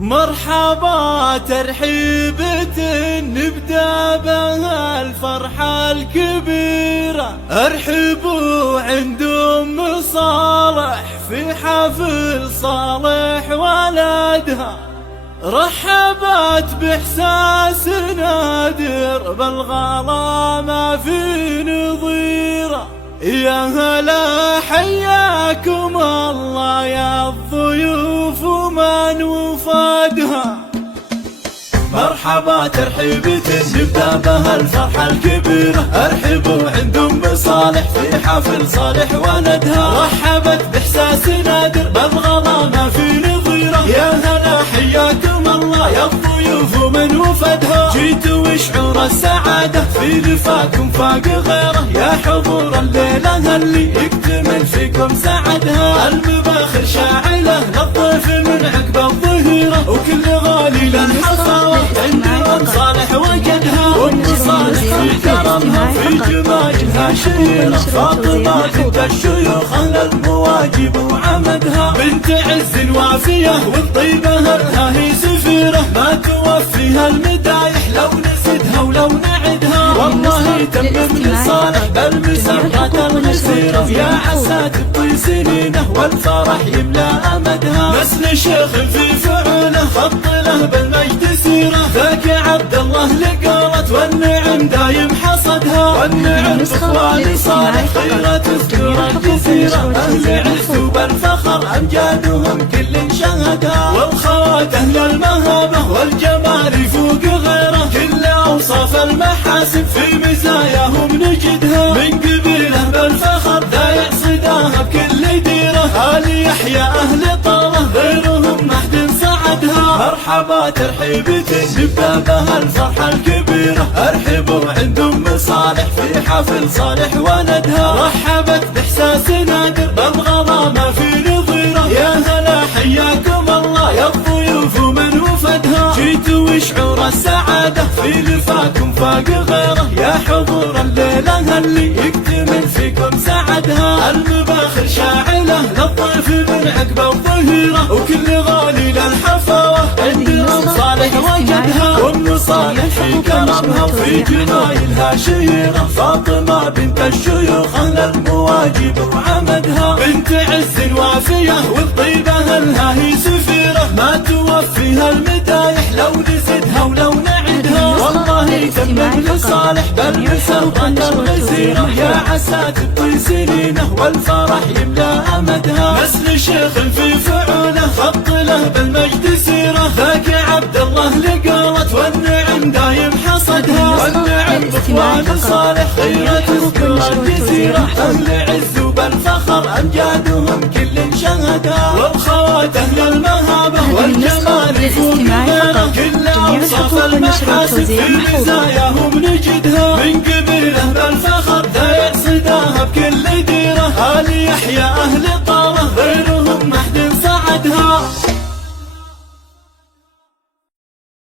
مرحبا ترحيبة نبدأ بها الفرحة الكبيرة. ارحبوا عند أم صالح في حفل صالح ولدها. رحبت بإحساس نادر بالغلا ما في نظيره. يا هلا حياكم الله يا الضيوف ومن وفادها. مرحبا ترحيبة نبدأ بها الفرحة الكبيرة. ارحبوا عند أم صالح في حفل صالح ولدها. رحبت بإحساس نادر بالغلا ما في نظيره. يا هلا حياكم الله يا الضيوف ومن وفدها. جيتوا شعور السعادة في لفاكم فاق غيره. يا حضور الليلة اللي يكتمل فيكم سعدها. المباخر شاعلة للضيف من عقب الظهيرة. وكل غالي للحصاوة عند أم صالح وجدها. وأم صالح في كرمها في جمايلها شهيرة. فاطمة بنت الشيوخ أهل المواجب وعمدها. بنت عز وافية والطيبة أهلها هي سفيرة. ما توفيها المدايح لو نزدها ولو نعدها. والله تمم لصالح بالمسرة الغسيرة. يا عسى تبطي سنينه والفرح يملى أمدها. نسل شيخ في فعله خط له بالمجد سيرة. ذاك عبد الله لقالت والنعم دايم حصدها. والنعم اخوان صالح خيرة تذكر كثيرة. أهل عز وبالفخر أمجادهم كل شهدها. والخوات أهل المهابة والجمال يفوق غيره. كل أوصاف المحاسن في مزاياهم نجدها. من قبيله بالفخر لا يعصدها بكل ديره. آل يحيى أهل طاله غيرهم محد صعدها. مرحبا ترحيبة نبدأ بها الفرحة الكبيرة. ارحبوا عند أم صالح في حفل صالح ولدها. رحبت بإحساس نادر بالغلا ما في نظيره. يا هلا حياكم الله يا الضيوف ومن وفدها. جيتوا شعور السعادة في لفاكم فاق غيره. يا حضور الليلة اللي يكتمل فيكم سعدها. المباخر شاعلة للضيف من عقب الظهيرة. وكل غالي للحفاوة عند أم صالح وجدها. وأم صالح في كرمها وفي جمايلها شهيرة. فاطمة بنت الشيوخ أهل المواجب وعمدها. بنت عز وافية والطيبة أهلها هي سفيرة. ما توفيها المدايح لو نزدها ولو نعدها. والله تمم لصالح بالمسرة الغزيرة. يا عسى تبطي سنينه والفرح يملى أمدها. نسل شيخ في فعله خط له بالمجد سيرة. ذاك عبد الله لقالت والنعم دايم حصدها. والنعم اخوان صالح خيرة تذكر الجزيرة. أهل عز وبالفخر أمجادهم كل شهدها. والخوات أهل المهابة والجمال يفوق غيره. كل أوصاف المحاسن في مزاياهم نجدها. من قبيله بالفخر لا يعصدها بكل ديره. آل يحيى أهل